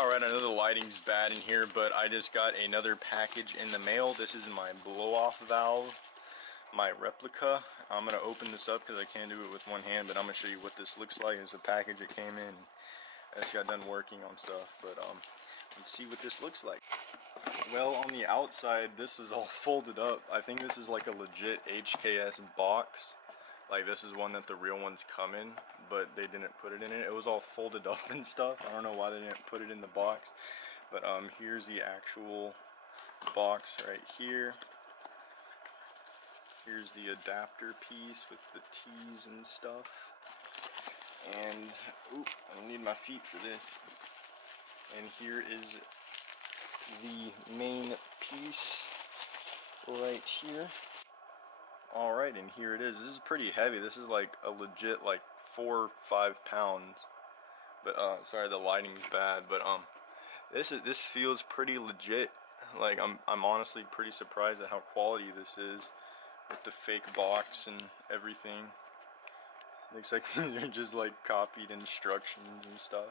Alright, I know the lighting's bad in here, but I just got another package in the mail. This is my blow-off valve, my replica. I'm going to open this up because I can't do it with one hand, but I'm going to show you what this looks like. It's a package it came in. I just got done working on stuff, but let's see what this looks like. Well, on the outside, this is all folded up. I think this is like a legit HKS box. Like, this is one that the real ones come in, but they didn't put it in it. It was all folded up and stuff. I don't know why they didn't put it in the box. But here's the actual box right here. Here's the adapter piece with the T's and stuff. And, oop, I don't need my feet for this. And here is the main piece right here. Alright, and here it is. This is pretty heavy. This is like a legit like 4 or 5 pounds. But sorry, the lighting's bad, but this feels pretty legit. Like I'm honestly pretty surprised at how quality this is with the fake box and everything. Looks like these are just like copied instructions and stuff.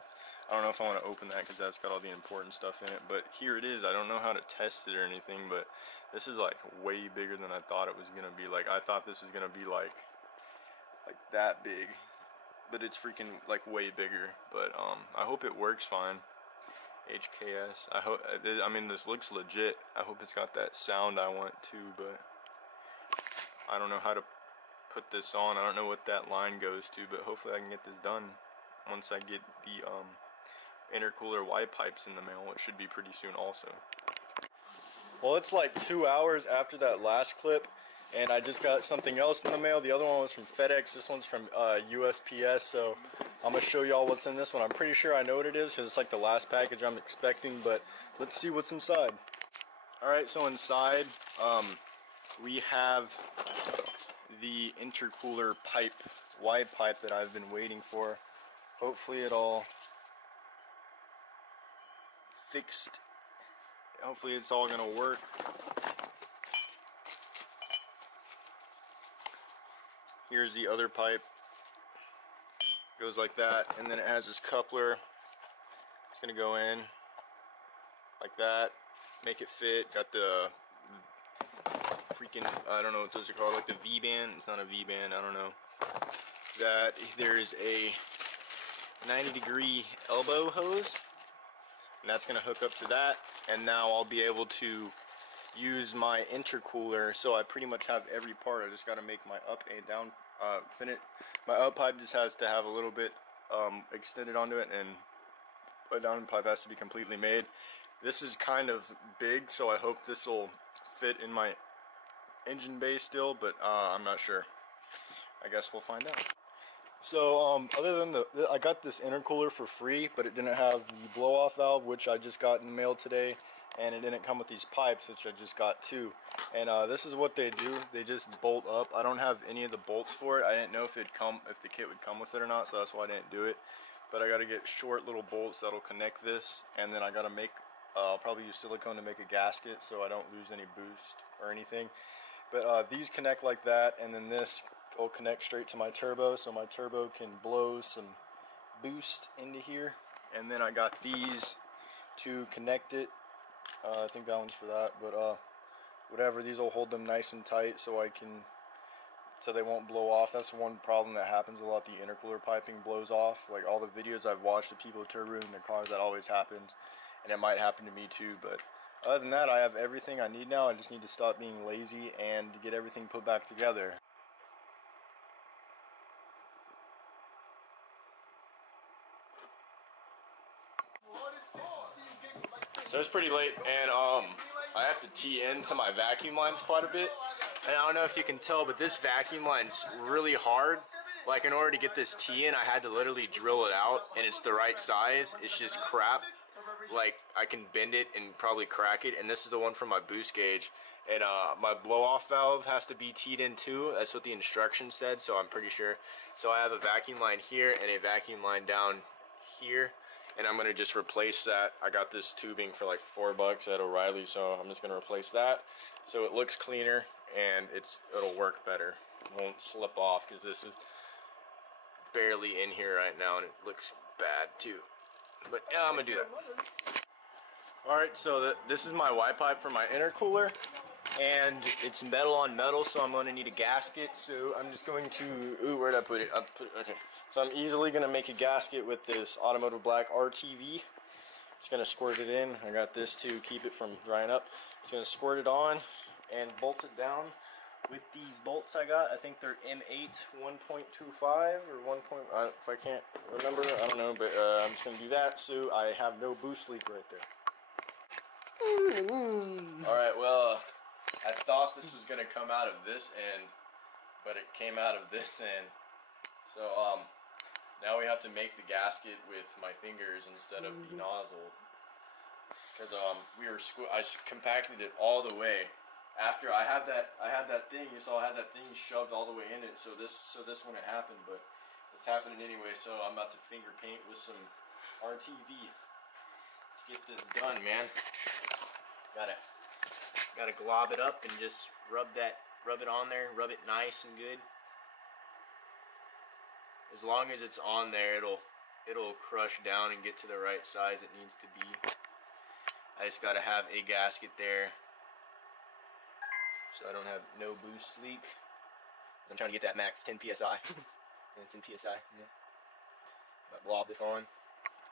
I don't know if I want to open that because that's got all the important stuff in it, but here it is. I don't know how to test it or anything, but this is like way bigger than I thought it was gonna be. Like, I thought this was gonna be like that big, but it's freaking like way bigger. But I hope it works fine. HKS. I mean, this looks legit. I hope it's got that sound I want to, but I don't know how to put this on. I don't know what that line goes to, but hopefully I can get this done once I get the intercooler Y pipes in the mail, which should be pretty soon also. Well, it's like 2 hours after that last clip, and I just got something else in the mail. The other one was from FedEx. This one's from USPS, so I'm going to show y'all what's in this one. I'm pretty sure I know what it is because it's like the last package I'm expecting, but let's see what's inside. Alright, so inside we have the intercooler pipe, Y pipe, that I've been waiting for. Hopefully it all fixed. Hopefully it's all gonna work. Here's the other pipe. Goes like that, and then it has this coupler. It's gonna go in like that, make it fit. Got the freaking, I don't know what those are called, like the V-band. It's not a V-band, I don't know. That there's a 90-degree elbow hose, and that's going to hook up to that, and now I'll be able to use my intercooler. So I pretty much have every part. I just got to make my up and down my up pipe just has to have a little bit extended onto it, and my down pipe has to be completely made. This is kind of big, so I hope this will fit in my engine bay still, but I'm not sure. I guess we'll find out. So other than I got this intercooler for free, but it didn't have the blow-off valve, which I just got in the mail today, and it didn't come with these pipes, which I just got too. And this is what they do. They just bolt up. I don't have any of the bolts for it. I didn't know if the kit would come with it or not, so that's why I didn't do it. But I got to get short little bolts that'll connect this, and then I got to make I'll probably use silicone to make a gasket so I don't lose any boost or anything. But these connect like that, and then this will connect straight to my turbo, so my turbo can blow some boost into here. And then I got these to connect it. I think that one's for that, but whatever. These will hold them nice and tight so so they won't blow off. That's one problem that happens a lot. The intercooler piping blows off. Like all the videos I've watched of people turboing their cars, that always happens, and it might happen to me too. But other than that, I have everything I need now. I just need to stop being lazy and to get everything put back together. So it's pretty late, and I have to tee into my vacuum lines quite a bit. And I don't know if you can tell, but this vacuum line's really hard. Like, in order to get this tee in, I had to literally drill it out, and it's the right size. It's just crap. Like, I can bend it and probably crack it. And this is the one from my boost gauge. And my blow-off valve has to be teed in too. That's what the instructions said, so I'm pretty sure. So I have a vacuum line here and a vacuum line down here. And I'm going to just replace that. I got this tubing for like $4 at O'Reilly, so I'm just going to replace that. So it looks cleaner and it'll work better. It won't slip off because this is barely in here right now and it looks bad too. But yeah, I'm gonna do that. Alright, so this is my Y pipe for my intercooler, and it's metal on metal, so I'm gonna need a gasket. So I'm just going to, ooh, where'd I put it? Okay. So I'm easily gonna make a gasket with this automotive black RTV. Just gonna squirt it in. I got this to keep it from drying up. Just gonna squirt it on and bolt it down with these bolts I got. I think they're M8 1.25 or 1. If I can't remember, I don't know, but I'm just gonna do that so I have no boost leak right there. Alright, well, I thought this was gonna come out of this end, but it came out of this end. So now we have to make the gasket with my fingers instead of the nozzle, because I compacted it all the way. After I had that thing, you saw I had that thing shoved all the way in it, so this wouldn't happen, but it's happening anyway. So I'm about to finger paint with some RTV. Let's get this done, man. Gotta glob it up and just rub it on there, rub it nice and good. As long as it's on there, it'll crush down and get to the right size it needs to be. I just gotta have a gasket there, so I don't have no boost leak. I'm trying to get that max 10 psi. And 10 psi. Yeah. But blob this on,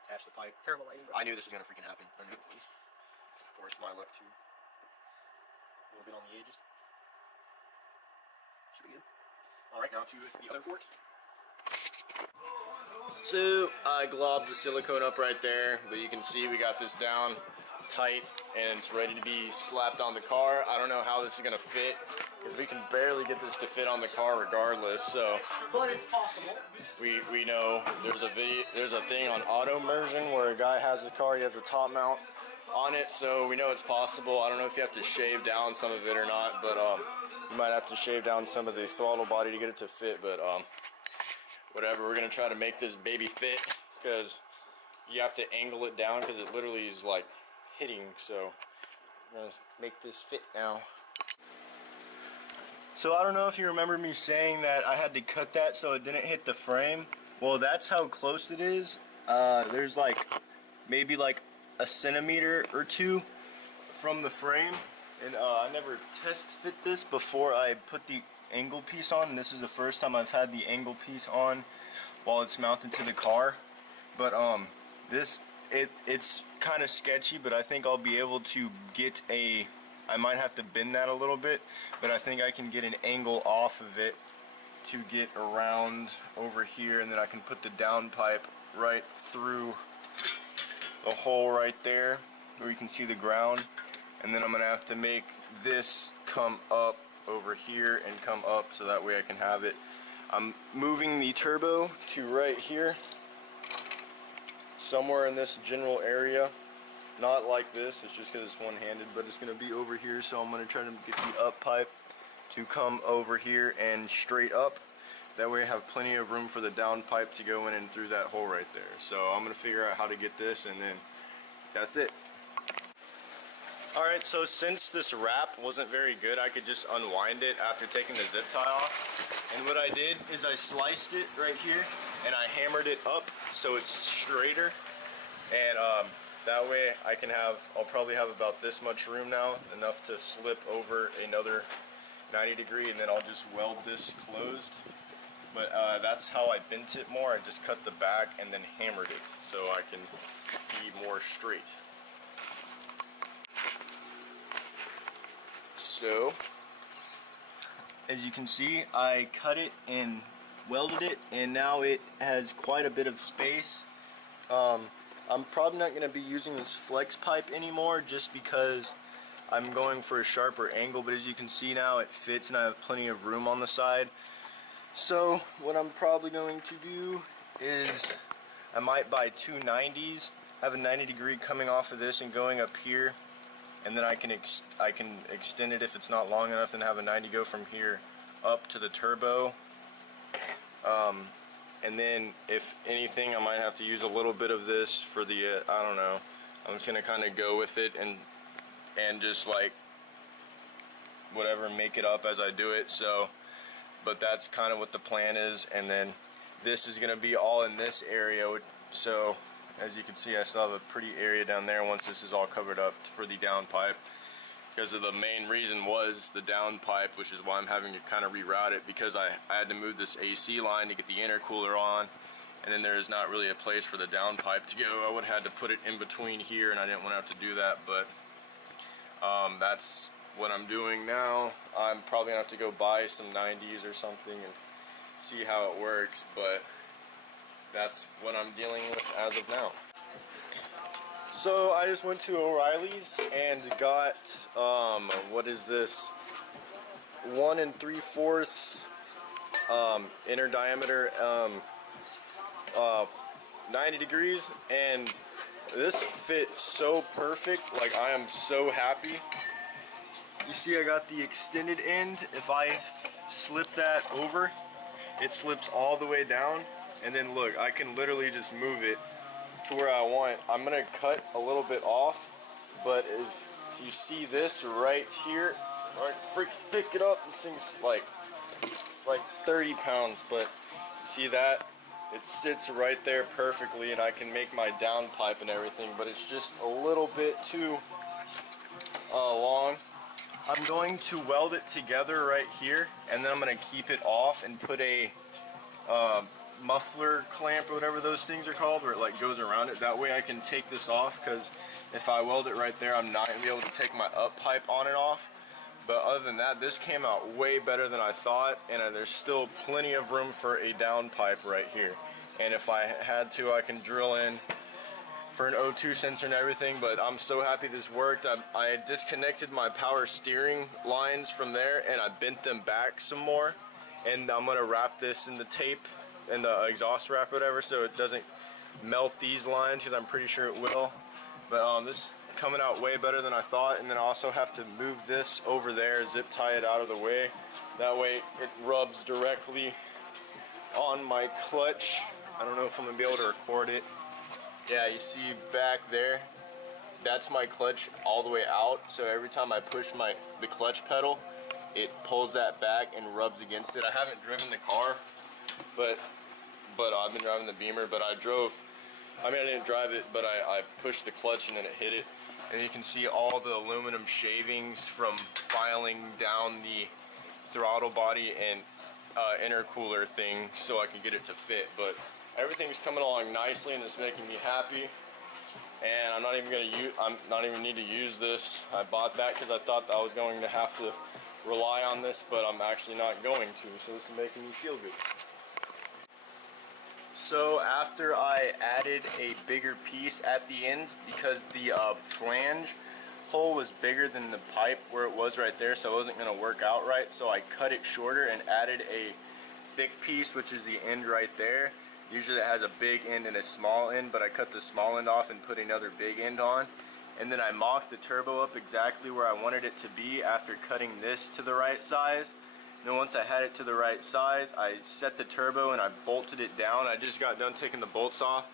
attach the pipe. Terrible lighting. I knew this was gonna freaking happen. Of course, my luck too. A little bit on the edges. Should be good. All right, now to the other port. So I globbed the silicone up right there, but you can see we got this down tight and it's ready to be slapped on the car. I don't know how this is gonna fit, because we can barely get this to fit on the car regardless. So, but it's possible. We know there's a thing on auto immersion where a guy has a car, he has a top mount on it, so we know it's possible. I don't know if you have to shave down some of it or not, but you might have to shave down some of the throttle body to get it to fit. But whatever, we're gonna try to make this baby fit, because you have to angle it down because it literally is like hitting. So I'm gonna make this fit now. So I don't know if you remember me saying that I had to cut that so it didn't hit the frame. Well, that's how close it is. There's like maybe like a centimeter or two from the frame, and I never test fit this before I put the angle piece on, and this is the first time I've had the angle piece on while it's mounted to the car. But it's kind of sketchy, but I think I'll be able to get I might have to bend that a little bit, but I think I can get an angle off of it to get around over here, and then I can put the downpipe right through the hole right there where you can see the ground, and then I'm gonna have to make this come up over here and come up so that way I can have it. I'm moving the turbo to right here, somewhere in this general area. Not like this, it's just because it's one-handed, but it's going to be over here, so I'm going to try to get the up pipe to come over here and straight up. That way I have plenty of room for the down pipe to go in and through that hole right there. So I'm going to figure out how to get this, and then that's it. Alright, so since this wrap wasn't very good, I could just unwind it after taking the zip tie off. And what I did is I sliced it right here, and I hammered it up so it's straighter. And that way I'll probably have about this much room now, enough to slip over another 90 degree, and then I'll just weld this closed. But that's how I bent it more. I just cut the back and then hammered it so I can be more straight. So, as you can see, I cut it and welded it, and now it has quite a bit of space. I'm probably not going to be using this flex pipe anymore just because I'm going for a sharper angle, but as you can see now it fits and I have plenty of room on the side. So what I'm probably going to do is I might buy two 90s, have a 90 degree coming off of this and going up here, and then I can extend it if it's not long enough, and have a 90 go from here up to the turbo. And then if anything, I might have to use a little bit of this for the I don't know, I'm just gonna kind of go with it and just like whatever, make it up as I do it. So, but that's kind of what the plan is. And then this is gonna be all in this area, so as you can see, I still have a pretty area down there once this is all covered up for the downpipe. Because of the main reason was the downpipe, which is why I'm having to kind of reroute it, because I had to move this AC line to get the intercooler on, and then there's not really a place for the downpipe to go. I would have had to put it in between here, and I didn't want to have to do that, but that's what I'm doing now. I'm probably gonna have to go buy some 90s or something and see how it works, but that's what I'm dealing with as of now. So I just went to O'Reilly's and got what is this, 1 3/4 inner diameter 90 degrees, and this fits so perfect. Like, I am so happy. You see, I got the extended end. If I slip that over, it slips all the way down, and then look, I can literally just move it to where I want. I'm gonna cut a little bit off, but if you see this right here, I pick it up. This thing's like 30 pounds, but see that? It sits right there perfectly, and I can make my downpipe and everything, but it's just a little bit too long. I'm going to weld it together right here, and then I'm going to keep it off and put a muffler clamp or whatever those things are called, where it like goes around it. That way I can take this off, because if I weld it right there, I'm not going to be able to take my Uppipe on and off. But other than that, this came out way better than I thought, and there's still plenty of room for a downpipe right here. And if I had to, I can drill in for an O2 sensor and everything, but I'm so happy this worked. I disconnected my power steering lines from there, and I bent them back some more, and I'm gonna wrap this in the tape and the exhaust wrap, whatever, so it doesn't melt these lines, because I'm pretty sure it will. But this is coming out way better than I thought. And then I also have to move this over there, zip tie it out of the way. That way it rubs directly on my clutch. I don't know if I'm gonna be able to record it. Yeah, you see back there, that's my clutch all the way out. So every time I push the clutch pedal, it pulls that back and rubs against it. I haven't driven the car, but I've been driving the Beamer. But I didn't drive it, but I pushed the clutch and then it hit it. And you can see all the aluminum shavings from filing down the throttle body and intercooler thing so I can get it to fit. But everything's coming along nicely, and it's making me happy. And I'm not even need to use this. I bought that because I thought I was going to have to rely on this, but I'm actually not going to. So this is making me feel good. So after I added a bigger piece at the end, because the flange hole was bigger than the pipe where it was right there, so it wasn't going to work out right, so I cut it shorter and added a thick piece, which is the end right there. Usually it has a big end and a small end, but I cut the small end off and put another big end on. And then I mocked the turbo up exactly where I wanted it to be after cutting this to the right size. And then once I had it to the right size, I set the turbo and I bolted it down. I just got done taking the bolts off,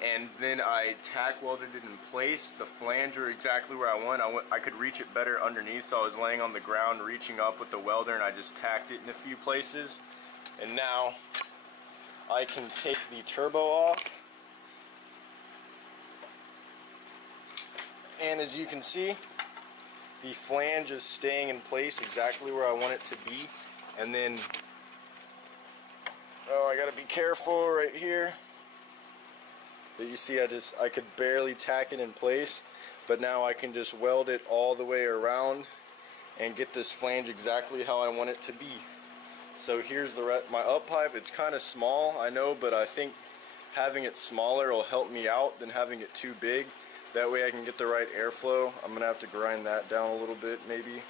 and then I tack welded it in place. The flanger exactly where I want. I could reach it better underneath, so I was laying on the ground reaching up with the welder, and I just tacked it in a few places. And now I can take the turbo off, and as you can see, the flange is staying in place exactly where I want it to be. And then, oh, I gotta be careful right here. But you see, I could barely tack it in place, but now I can just weld it all the way around and get this flange exactly how I want it to be. So here's my Uppipe. It's kind of small, I know, but I think having it smaller will help me out than having it too big. That way I can get the right airflow. I'm gonna have to grind that down a little bit, maybe.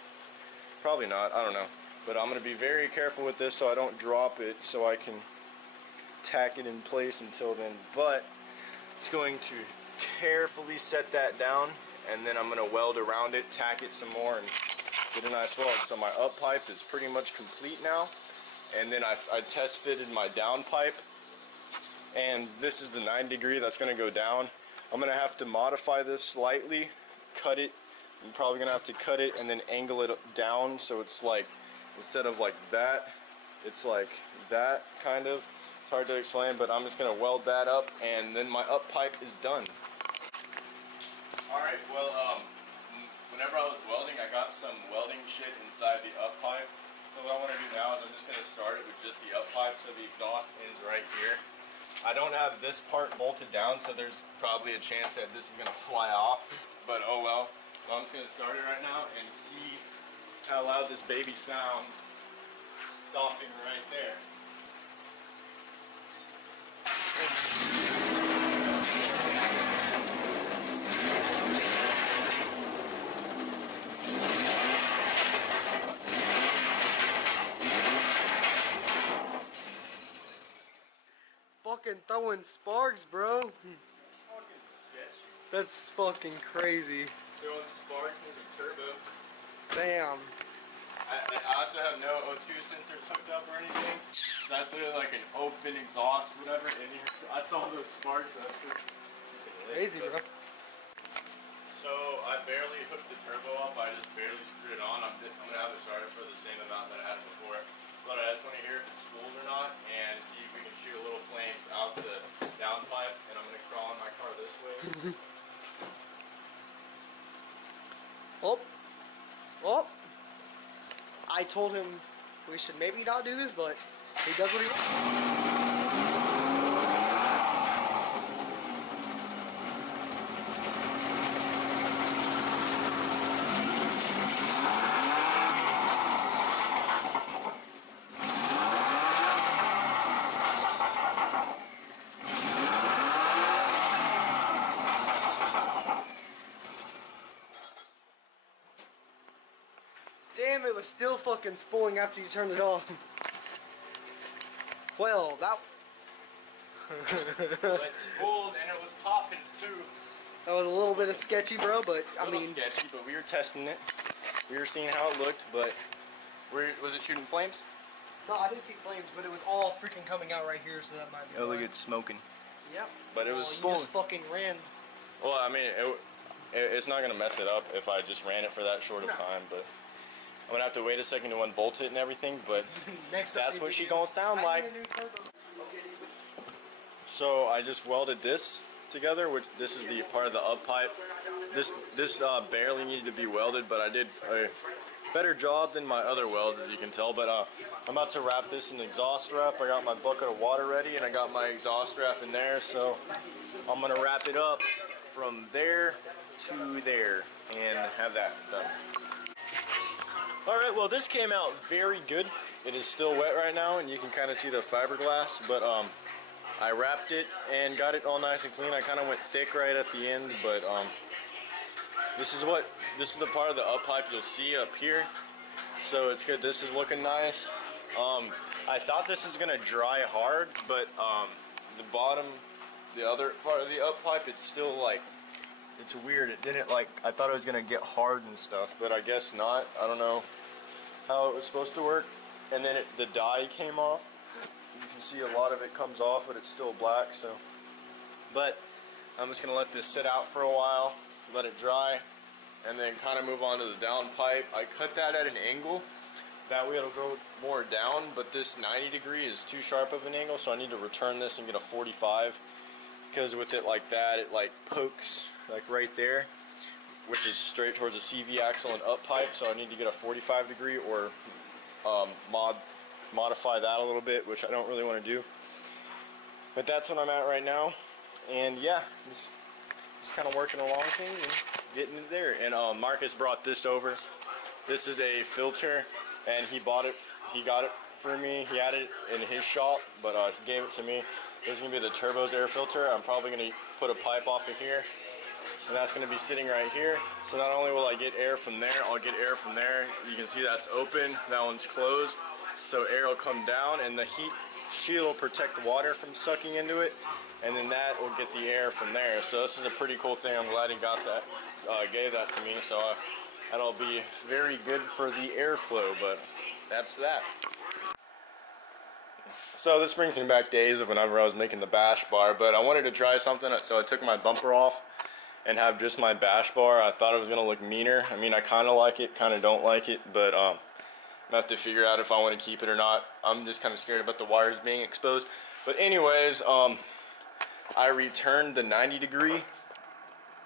Probably not, I don't know. But I'm gonna be very careful with this so I don't drop it, so I can tack it in place until then. But just going to carefully set that down, and then I'm gonna weld around it, tack it some more, and get a nice weld. So my Uppipe is pretty much complete now. And then I test fitted my downpipe, and this is the 9-degree that's gonna go down. I'm gonna have to modify this slightly, cut it. I'm probably gonna have to cut it and then angle it down so it's like, instead of like that, it's like that kind of. It's hard to explain, but I'm just gonna weld that up, and then my up pipe is done. All right. Well, whenever I was welding, I got some welding shit inside the up pipe. So what I want to do now is I'm just gonna start it with just the up pipe. So the exhaust ends right here. I don't have this part bolted down, so there's probably a chance that this is gonna fly off. But oh well. So I'm just gonna start it right now and see how loud this baby sounds stopping right there. Fucking throwing sparks, bro. That's fucking sketchy. That's fucking crazy. Throwing sparks in the turbo. Damn. I also have no O2 sensors hooked up or anything. So that's literally like an open exhaust, whatever. And I saw those sparks after. Crazy, bro. So I barely hooked the turbo up. I just barely screwed it on. I'm gonna have it started for the same amount that I had before. But I just want to hear if it's spooled or not, and see if we can shoot a little flames out the downpipe. And I'm gonna crawl in my car this way. Oh. Oh. I told him we should maybe not do this, but he does what he wants. Damn, it was still fucking spooling after you turned it off. Well, that... Well, it spooled and it was popping too. That was a little bit of sketchy, bro, but I mean... sketchy, but we were testing it. We were seeing how it looked, but... Was it shooting flames? No, I didn't see flames, but it was all freaking coming out right here, so that might be... Oh, look, it's smoking. Yep. But it was You spooling. just fucking ran. Well, I mean, it's not going to mess it up if I just ran it for that short of time, but... I'm gonna have to wait a second to unbolt it and everything, but that's what she gonna sound like. So I just welded this together, which this is the part of the up pipe. This barely needed to be welded, but I did a better job than my other welds, as you can tell. But I'm about to wrap this in the exhaust wrap. I got my bucket of water ready, and I got my exhaust wrap in there. So I'm gonna wrap it up from there to there and have that done. Alright, well this came out very good. It is still wet right now and you can kind of see the fiberglass, but I wrapped it and got it all nice and clean. I kind of went thick right at the end, but this is the part of the up pipe you'll see up here. So it's good. This is looking nice. I thought this is gonna dry hard, but the bottom, the other part of the up pipe, it's still like, it's weird. It didn't I thought it was gonna get hard and stuff, but I guess not. I don't know how it was supposed to work. And then the dye came off. You can see a lot of it comes off, but it's still black. So, but I'm just gonna let this sit out for a while, let it dry, and then kind of move on to the downpipe. I cut that at an angle. That way it'll go more down, but this 90 degree is too sharp of an angle, so I need to return this and get a 45, because with it like that, it like pokes like right there, which is straight towards a CV axle and up pipe, so I need to get a 45 degree or modify that a little bit, which I don't really want to do. But that's what I'm at right now, and yeah, just kind of working along things and getting it there. And Marcus brought this over. This is a filter, and he got it for me. He had it in his shop, but he gave it to me. This is gonna be the turbo's air filter. I'm probably gonna put a pipe off of here, and that's going to be sitting right here. So not only will I get air from there, I'll get air from there. You can see that's open, that one's closed. So air will come down and the heat shield will protect the water from sucking into it, and then that will get the air from there. So this is a pretty cool thing. I'm glad he got that, gave that to me. So that'll be very good for the airflow, but that's that. So this brings me back days of whenever I was making the bash bar, but I wanted to try something, so I took my bumper off and have just my bash bar. I thought it was gonna look meaner. I mean, I kind of like it, kind of don't like it, but I'm gonna have to figure out if I want to keep it or not. I'm just kind of scared about the wires being exposed. But anyways, I returned the 90 degree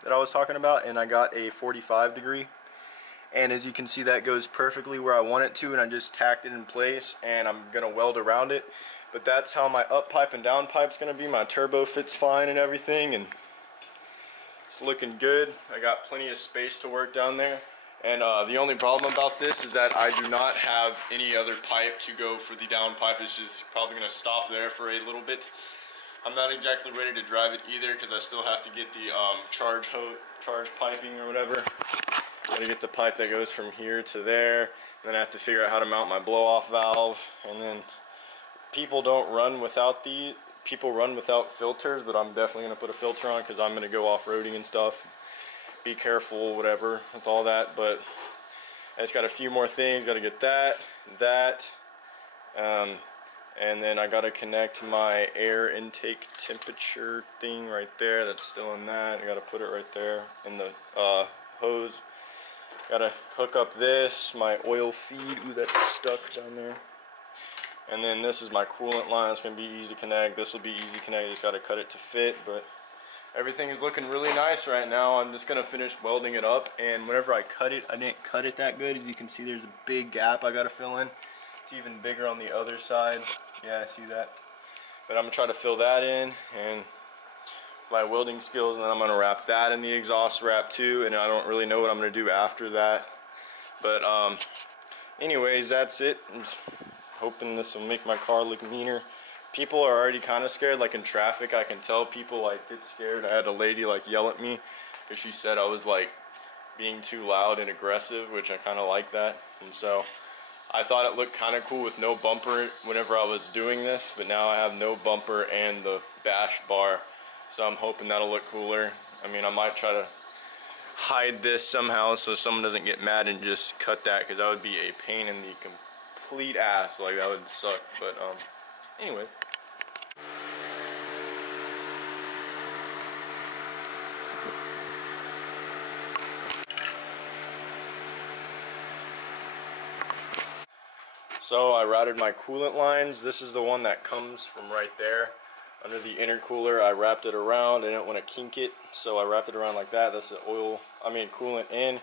that I was talking about, and I got a 45 degree. And as you can see, that goes perfectly where I want it to, and I just tacked it in place, and I'm gonna weld around it. But that's how my up pipe and down pipe's gonna be. My turbo fits fine and everything, and it's looking good. I got plenty of space to work down there. And the only problem about this is that I do not have any other pipe to go for the down pipe. It's just probably gonna stop there for a little bit. I'm not exactly ready to drive it either because I still have to get the charge piping or whatever. Gotta get the pipe that goes from here to there. And then I have to figure out how to mount my blow-off valve. And then people don't run without people run without filters, but I'm definitely gonna put a filter on because I'm gonna go off-roading and stuff. Be careful, whatever, with all that. But I just got a few more things. Gotta get that, and then I gotta connect my air intake temperature thing right there. That's still in that. I gotta put it right there in the hose. Gotta hook up this, my oil feed. Ooh, that's stuck down there. And then this is my coolant line. It's gonna be easy to connect. This will be easy to connect. Just gotta cut it to fit. But everything is looking really nice right now. I'm just gonna finish welding it up. And whenever I cut it, I didn't cut it that good. As you can see, there's a big gap I gotta fill in. It's even bigger on the other side. Yeah, I see that. But I'm gonna try to fill that in, and my welding skills, and then I'm gonna wrap that in the exhaust wrap too. And I don't really know what I'm gonna do after that. But anyways, that's it. I'm just hoping this will make my car look meaner. People are already kind of scared. Like in traffic, I can tell people like get scared. I had a lady like yell at me because she said I was like being too loud and aggressive, which I kind of like that. And so I thought it looked kind of cool with no bumper whenever I was doing this, but now I have no bumper and the bash bar, so I'm hoping that'll look cooler. I mean, I might try to hide this somehow so someone doesn't get mad and just cut that, because that would be a pain in the complete ass. Like, that would suck. But anyway. So I routed my coolant lines. This is the one that comes from right there under the intercooler. I wrapped it around. I didn't want to kink it, so I wrapped it around like that. That's the coolant in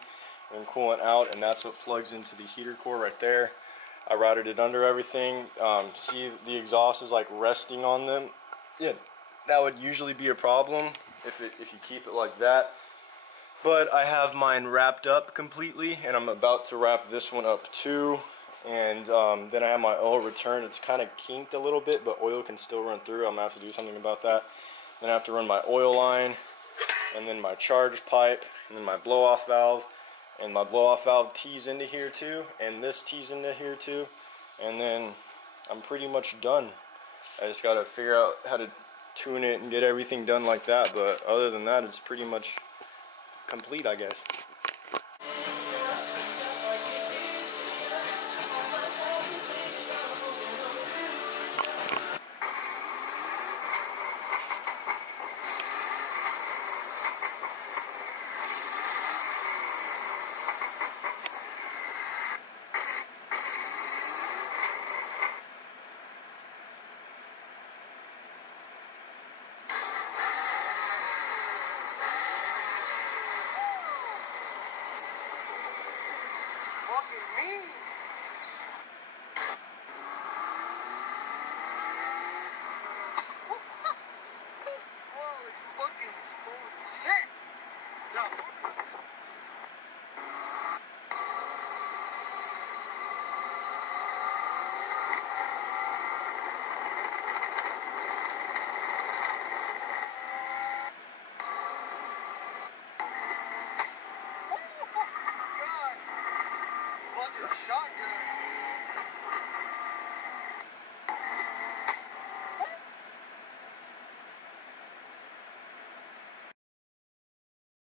and coolant out, and that's what plugs into the heater core right there. I routed it under everything. See, the exhaust is like resting on them. Yeah, that would usually be a problem if you keep it like that. But I have mine wrapped up completely, and I'm about to wrap this one up too. And then I have my oil return. It's kind of kinked a little bit, but oil can still run through. I'm gonna have to do something about that. Then I have to run my oil line, and then my charge pipe, and then my blow-off valve. And my blow-off valve tees into here too, and this tees into here too. And then I'm pretty much done. I just gotta figure out how to tune it and get everything done like that. But other than that, it's pretty much complete, I guess. Shotgun.